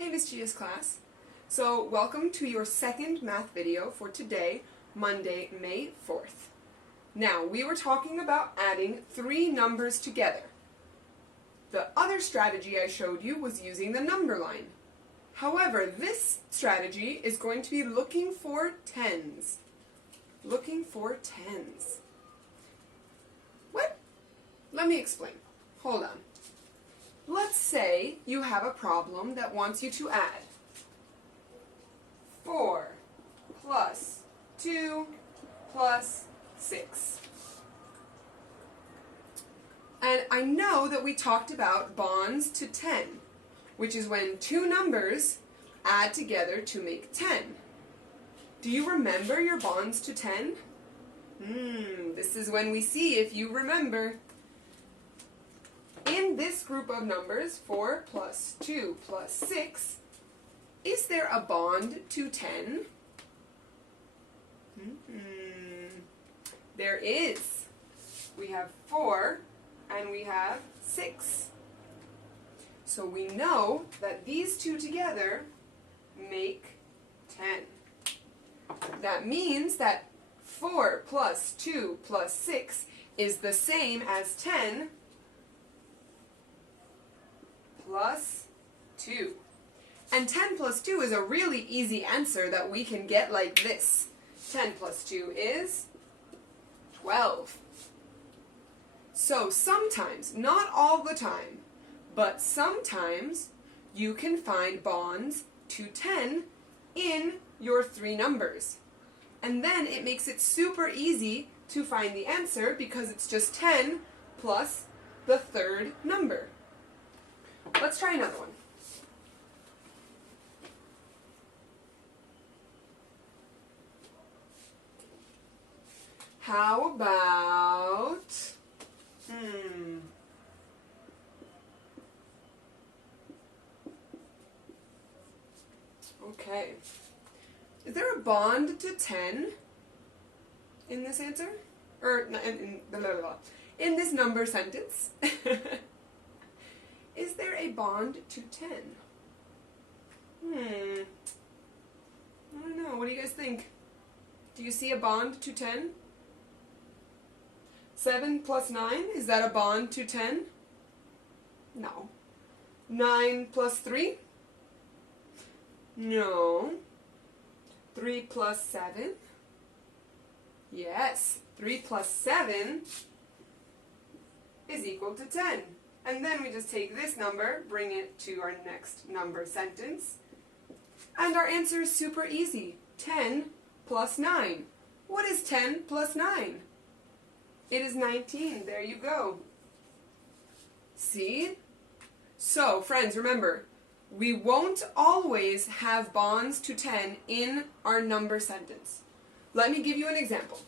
Hey Miss Gia's class. So welcome to your second math video for today, Monday, May 4th. Now, we were talking about adding three numbers together. The other strategy I showed you was using the number line. However, this strategy is going to be looking for tens. Looking for tens. What? Let me explain. Hold on. Let's say you have a problem that wants you to add 4 plus 2 plus 6. And I know that we talked about bonds to 10, which is when two numbers add together to make 10. Do you remember your bonds to 10? This is when we see if you remember. In this group of numbers, 4 plus 2 plus 6, is there a bond to 10? There is. We have 4 and we have 6. So we know that these two together make 10. That means that 4 plus 2 plus 6 is the same as 10 plus 2. And 10 plus 2 is a really easy answer that we can get like this. 10 plus 2 is 12. So sometimes, not all the time, but sometimes you can find bonds to 10 in your three numbers. And then it makes it super easy to find the answer because it's just 10 plus the third number. Let's try another one. How about, okay. Is there a bond to 10 in this answer? Or in this number sentence? Is there a bond to 10? I don't know. What do you guys think? Do you see a bond to 10? 7 plus 9, is that a bond to 10? No. 9 plus 3? No. 3 plus 7? Yes. 3 plus 7 is equal to 10. And then we just take this number, bring it to our next number sentence, and our answer is super easy. 10 plus 9. What is 10 plus 9? It is 19. There you go. See? So, friends, remember, we won't always have bonds to 10 in our number sentence. Let me give you an example.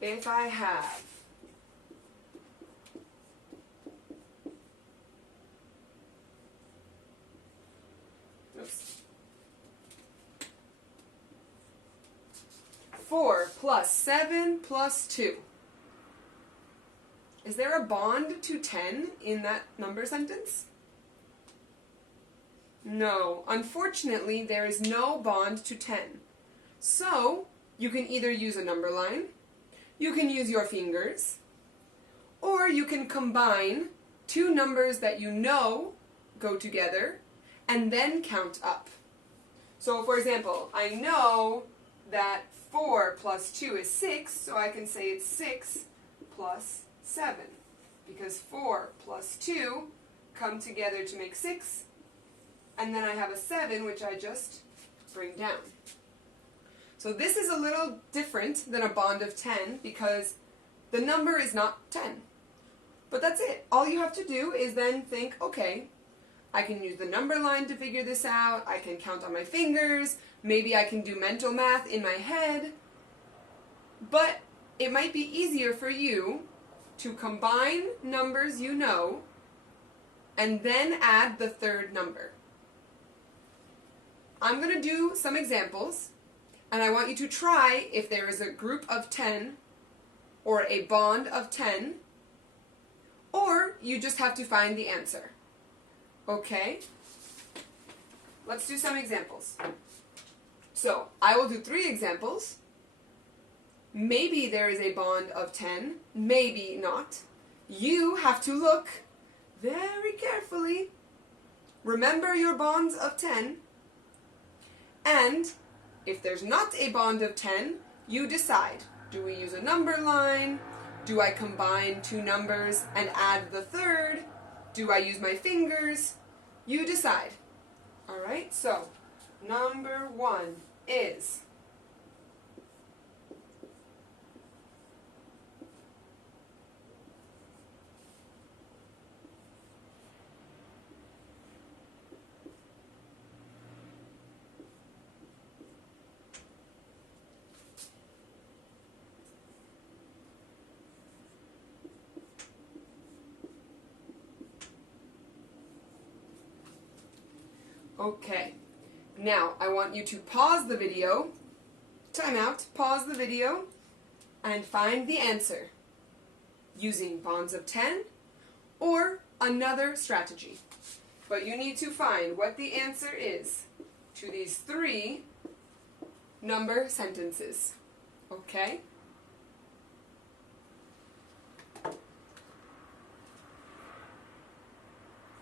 If I have 4 plus 7 plus 2. Is there a bond to 10 in that number sentence? No. Unfortunately, there is no bond to 10. So, you can either use a number line, you can use your fingers, or you can combine two numbers that you know go together and then count up. So, for example, I know that 4 plus 2 is 6, so I can say it's 6 plus 7. Because 4 plus 2 come together to make 6, and then I have a 7 which I just bring down. So this is a little different than a bond of 10 because the number is not 10. But that's it. All you have to do is then think, okay, I can use the number line to figure this out, I can count on my fingers, maybe I can do mental math in my head, but it might be easier for you to combine numbers you know and then add the third number. I'm going to do some examples, and I want you to try if there is a group of 10 or a bond of 10, or you just have to find the answer. Okay? Let's do some examples. So, I will do 3 examples. Maybe there is a bond of 10, maybe not. You have to look very carefully. Remember your bonds of 10. And if there's not a bond of 10, you decide. Do we use a number line? Do I combine 2 numbers and add the third? Do I use my fingers? You decide. Alright, so number 1 is okay. Now, I want you to pause the video, time out, pause the video, and find the answer using bonds of 10 or another strategy. But you need to find what the answer is to these 3 number sentences. Okay?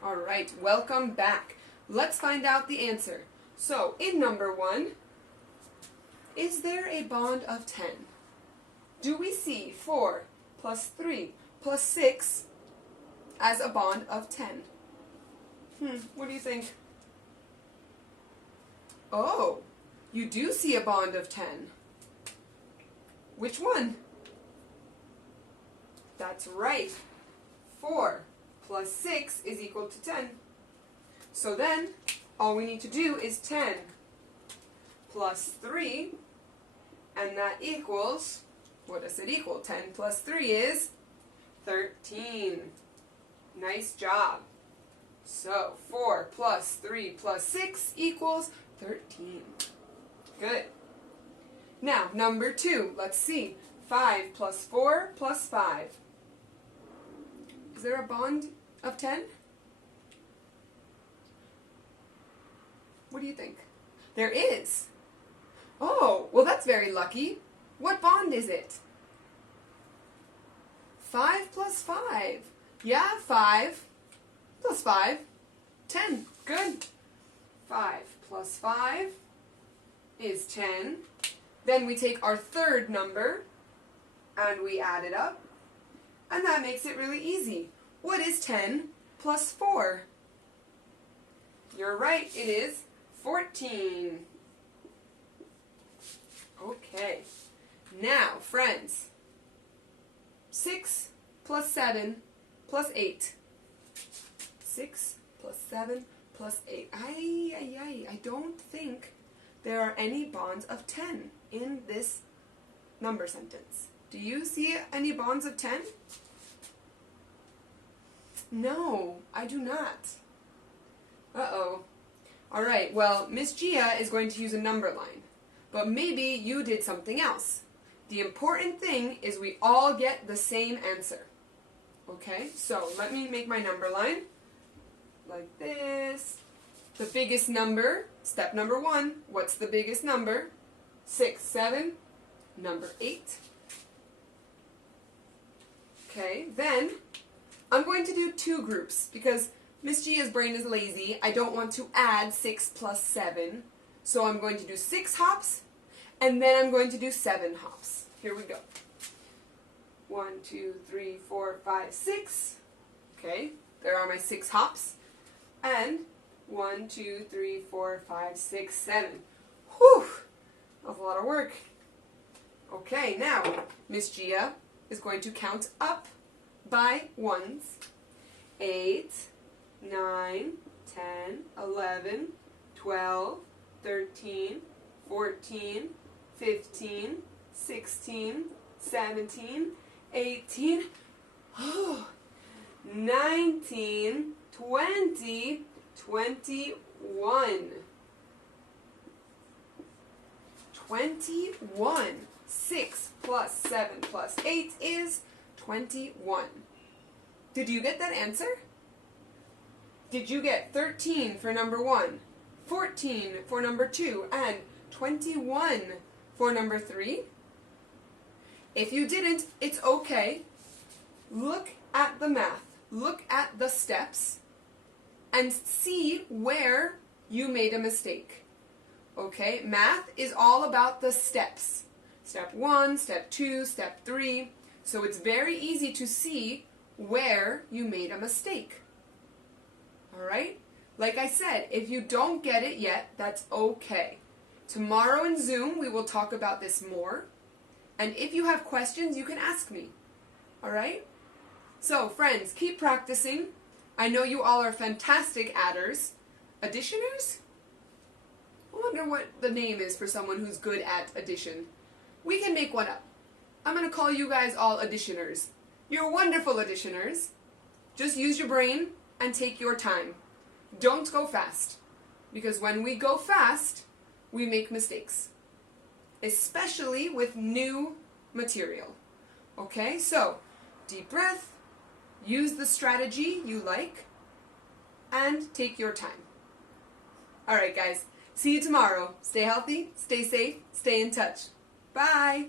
Alright, welcome back. Let's find out the answer. So, in number 1, is there a bond of 10? Do we see 4 plus 3 plus 6 as a bond of 10? What do you think? Oh, you do see a bond of 10. Which one? That's right. 4 plus 6 is equal to 10. So then, all we need to do is 10 plus 3, and that equals, what does it equal? 10 plus 3 is 13. Nice job. So, 4 plus 3 plus 6 equals 13. Good. Now, number 2, let's see. 5 plus 4 plus 5. Is there a bond of 10? What do you think? There is. Oh, well that's very lucky. What bond is it? 5 plus 5. Yeah, 5 plus 5. 10. Good. 5 plus 5 is 10. Then we take our third number and we add it up. And that makes it really easy. What is 10 plus 4? You're right, it is 14. Okay. Now, friends, 6 plus 7 plus 8. 6 plus 7 plus 8. I don't think there are any bonds of 10 in this number sentence. Do you see any bonds of 10? No, I do not. Uh-oh. Alright, well, Miss Gia is going to use a number line. But maybe you did something else. The important thing is we all get the same answer. Okay, so let me make my number line. Like this. The biggest number, step number 1, what's the biggest number? 6, 7, number 8. Okay, then I'm going to do 2 groups because Miss Gia's brain is lazy. I don't want to add 6 plus 7. So I'm going to do 6 hops and then I'm going to do 7 hops. Here we go. 1, 2, 3, 4, 5, 6. Okay, there are my 6 hops. And 1, 2, 3, 4, 5, 6, 7. Whew! That's a lot of work. Okay, now Miss Gia is going to count up by ones. 8, 9, 10, 11, 12, 13, 14, 15, 16, 17, 18, 19, 20, 21. 21. 6 plus 7 plus 8 is 21. Did you get that answer? Did you get 13 for number 1, 14 for number 2, and 21 for number 3? If you didn't, it's okay. Look at the math. Look at the steps and see where you made a mistake. Okay, math is all about the steps. Step 1, step 2, step 3. So it's very easy to see where you made a mistake. Alright? Like I said, if you don't get it yet, that's okay. Tomorrow in Zoom, we will talk about this more. And if you have questions, you can ask me. Alright? So, friends, keep practicing. I know you all are fantastic adders. Additioners? I wonder what the name is for someone who's good at addition. We can make one up. I'm going to call you guys all additioners. You're wonderful additioners. Just use your brain and take your time. Don't go fast. Because when we go fast, we make mistakes. Especially with new material. Okay, so deep breath, use the strategy you like, and take your time. Alright guys, see you tomorrow. Stay healthy, stay safe, stay in touch. Bye!